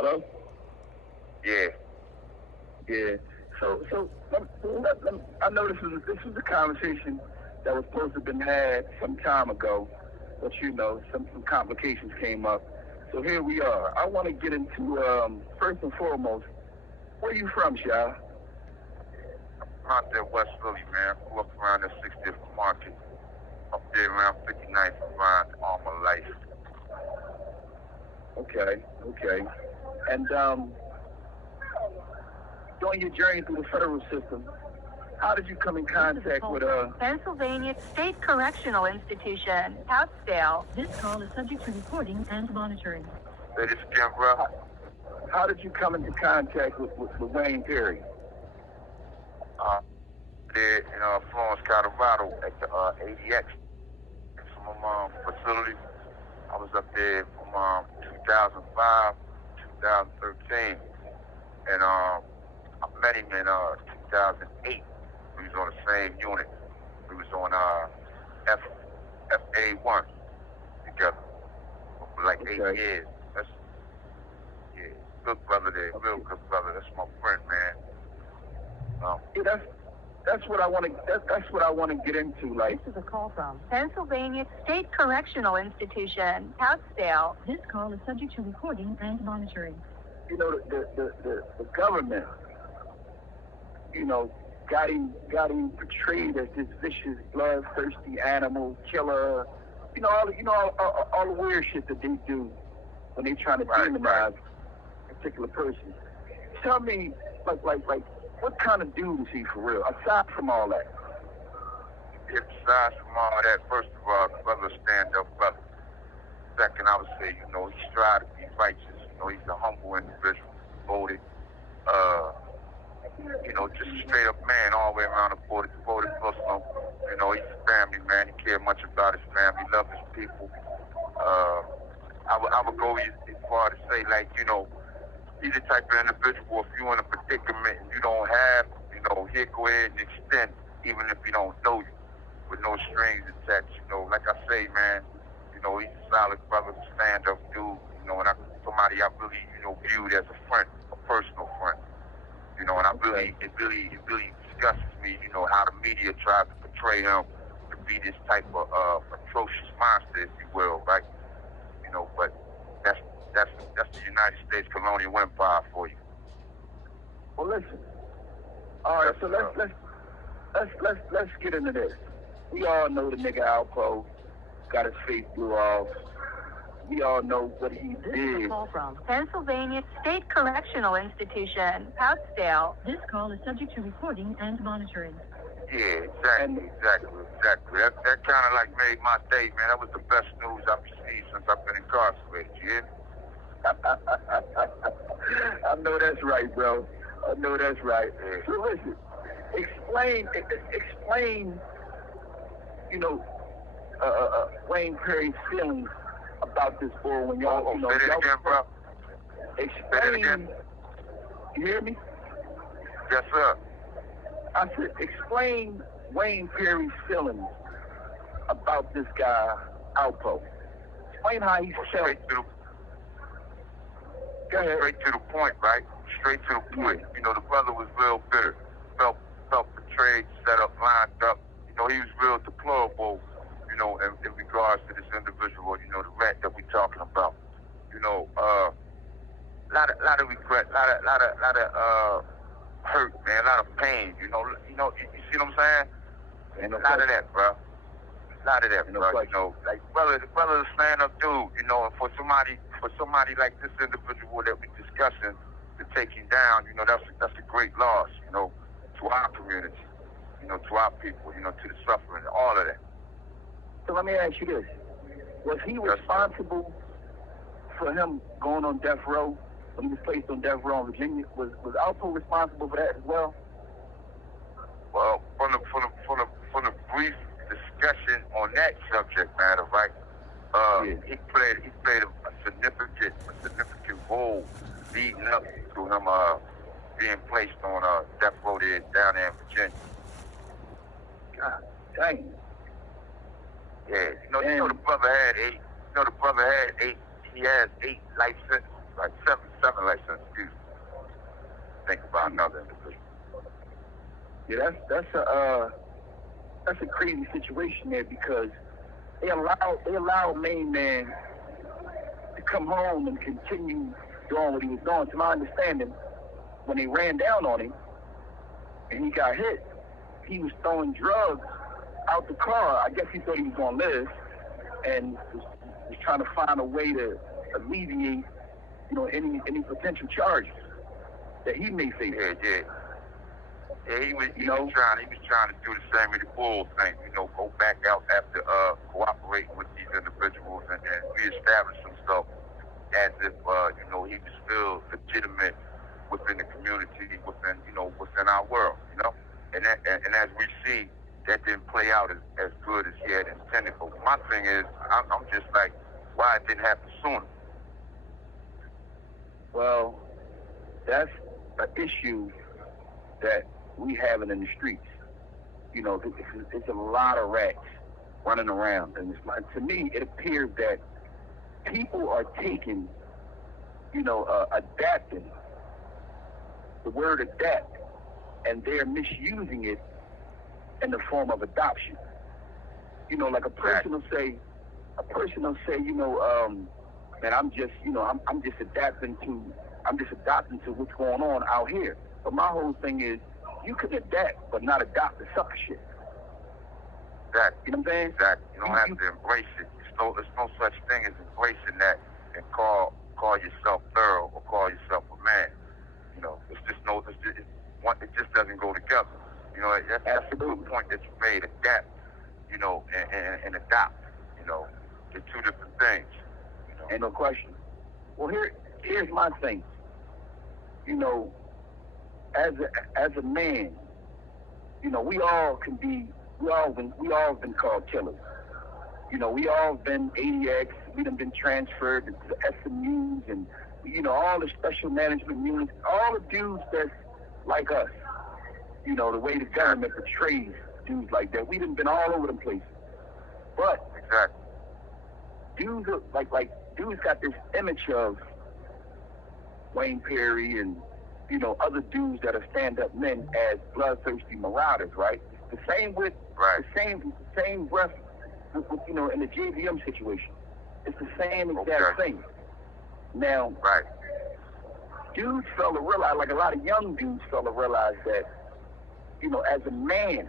Hello? Yeah. Yeah. I know this was a conversation that was supposed to have been had some time ago, but some complications came up. So here we are. I want to get into first and foremost, where you from, Sha? I'm out there West Philly, man. Grew up around the 60th Market. Up there around 59th around all my life. Okay. And during your journey through the federal system, how did you come in contact with Pennsylvania State Correctional Institution, Scottsdale. This call is subject to recording and monitoring. Say this again, bro. How did you come into contact with Wayne Perry? There in Florence, Colorado, at the ADX, some facility. I was up there from 2005, 2013, and I met him in 2008. We was on the same unit. We was on FA1 together for like 8 years. Good brother there, real good brother. That's my friend, man. Yeah, that's what I want to. That's what I want to get into. Like, this is a call from Pennsylvania State Correctional Institution, Scottsdale. This call is subject to recording and monitoring. The government, got him portrayed as this vicious, bloodthirsty animal killer. All the weird shit that they do when they trying to demonize a particular person. Tell me, like, what kind of dude is he for real? Aside from all that. Aside from all that, first of all, brother, stand-up brother. Second, I would say, he strives to be righteous. He's a humble individual, devoted. Just a straight up man all the way around the border, devoted Muslim. He's a family man. He cared much about his family, loved his people. I would go as far to say, like, he's the type of individual, if you're in a predicament and you don't have, he'll go ahead and extend, even if he don't know you, with no strings attached. Like I say, man, he's a solid brother, stand-up dude, and somebody I really, viewed as a friend, a personal friend. And it really disgusts me, how the media tries to portray him to be this type of atrocious monster, if you will, right? But that's the United States colonial empire for you. Well, listen. All right, so let's get into this. We all know the nigga Alpo got his face blew off. We all know what he This did. is a call from Pennsylvania State Correctional Institution, Scottsdale. This call is subject to recording and monitoring. Yeah, exactly. That kind of like made my day, man. That was the best news I've received since I've been incarcerated, you hear me? I know that's right, bro. I know that's right. Yeah. So listen, explain, Wayne Perry's feelings about this bull when y'all, say it again, bro. Explain. Say it again. You hear me? Yes, sir. I said, explain Wayne Perry's feelings about this guy, Alpo. Explain how he felt. Straight to the point, right? Straight to the point. Yeah. The brother was real bitter. Felt betrayed, set up, lined up. He was real deplorable, in regards to this individual, the rat that we're talking about. Lot of regret, lot of hurt, man, a lot of pain, you see what I'm saying? A lot of that, bro. Like the brother is a stand-up dude, and for somebody like this individual that we're discussing to take him down, that's a great loss, to our community, to our people, to the suffering, all of that. So let me ask you this. Was he responsible for him going on death row when he was placed on death row in Virginia? Was Alpo responsible for that as well? Well, from the brief discussion on that subject matter, right? He played a significant role leading up to him being placed on death row there down there in Virginia. God dang. Yeah, the brother had eight. He has 8 life sentences, like seven life Yeah, that's a crazy situation there because they allow main man to come home and continue doing what he was doing. To my understanding, when they ran down on him and he got hit, he was throwing drugs out the car. I guess he thought he was going to live and was trying to find a way to alleviate, any potential charges that he may face. Yeah, he was trying to do the same with the Bull thing, go back out after cooperating with these individuals and reestablish himself as if he was still legitimate within the community, within our world, And as we see, that didn't play out as good as he had intended. But my thing is, I'm just like, why it didn't happen sooner? Well, that's an issue that we having in the streets. It's a lot of rats running around, and it's like, to me, it appears that people are taking, adapting the word adapt, and they're misusing it in the form of adoption. Like a person will say, man, I'm just adapting to what's going on out here. But my whole thing is, you can adapt, but not adopt the sucker shit. Exactly. You know what I'm saying? Exactly. You don't have to embrace it. There's no such thing as embracing that and call yourself thorough or call yourself a man. It just doesn't go together. That's a good point that you made. Adapt, and adopt. They're two different things. Ain't no question. Well, here's my thing. As a man, we all have been called killers. We all been ADX. We done been transferred to SMUs and all the special management units. All the dudes that's like us. The way the government portrays dudes like that. We done been all over the place. But exactly, dudes are like dudes got this image of Wayne Perry and other dudes that are stand-up men as bloodthirsty marauders, right? The same with the same breath with in the JVM situation. It's the same exact thing. Now, dudes fell to realize, like a lot of young dudes fell to realize that, as a man,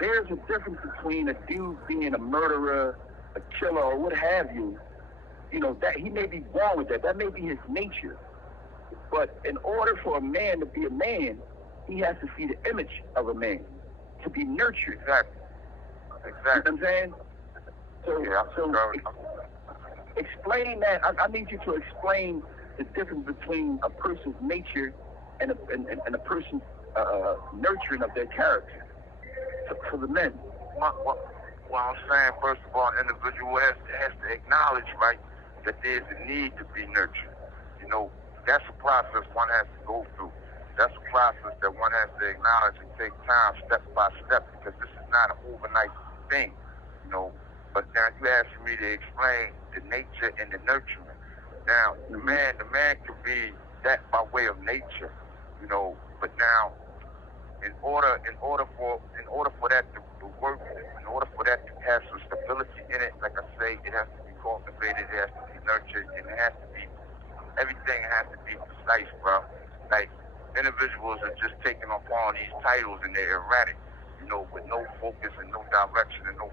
there's a difference between a dude being a murderer, a killer, or what have you. That he may be born with that. That may be his nature. But in order for a man to be a man, he has to see the image of a man, to be nurtured. Exactly. You know what I'm saying? So explain that. I need you to explain the difference between a person's nature and a person's nurturing of their character for the men. Well, I'm saying, first of all, an individual has to acknowledge, right, that there's a need to be nurtured. That's a process one has to go through. That's a process that one has to acknowledge and take time, step by step, because this is not an overnight thing, But now you asking me to explain the nature and the nurturing. Now, the man can be that by way of nature, But now, in order for that to work, in order for that to have some stability in it, like I say, it has to be cultivated, it has to be nurtured, and everything has to be precise, bro. Like, individuals are just taking upon these titles and they're erratic, with no focus and no direction and no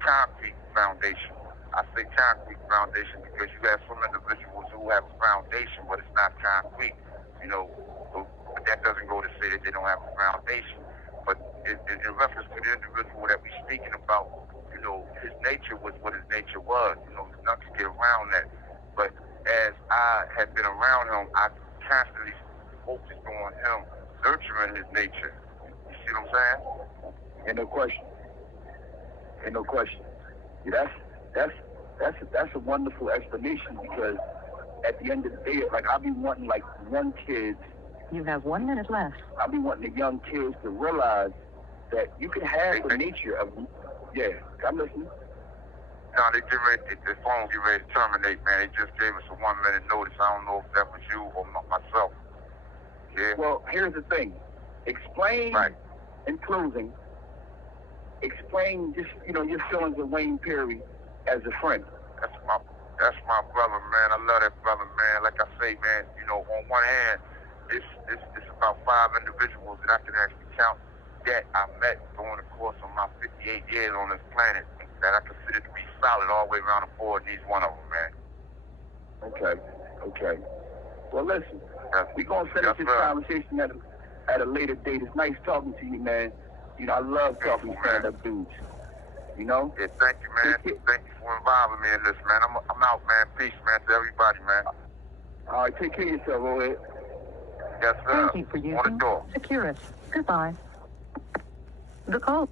concrete foundation. I say concrete foundation because you have some individuals who have a foundation, but it's not concrete, but that doesn't go to say that they don't have a foundation. But in reference to the individual that we're speaking about, his nature was what his nature was. None could get around that. But as I had been around him, I constantly focused on him nurturing his nature. You see what I'm saying? Ain't no question. Yeah, that's a wonderful explanation because at the end of the day, like I'll be wanting like young kids. You have 1 minute left. I'll be wanting the young kids to realize that you can have the nature of. Yeah, I'm listening. No, the phone get ready to terminate, man. They just gave us a 1 minute notice. I don't know if that was you or myself. Yeah. Well, here's the thing. Explain, Right. in closing, explain just, your feelings of Wayne Perry as a friend. That's my brother, man. I love that brother, man. Like I say, man, on one hand, it's about 5 individuals that I can actually count that I met during the course of my 58 years on this planet that I consider to be solid all the way around the board, and he's one of them, man. Okay. Well, listen, we're going to finish this conversation at a later date. It's nice talking to you, man. I love talking to stand-up dudes. Yeah, thank you, man. Thank you for involving me in this, man. I'm out, man. Peace, man, to everybody, man. All right, take care of yourself, Rohit. Yes, sir. Thank you for On the using door. Securus. Goodbye. The call.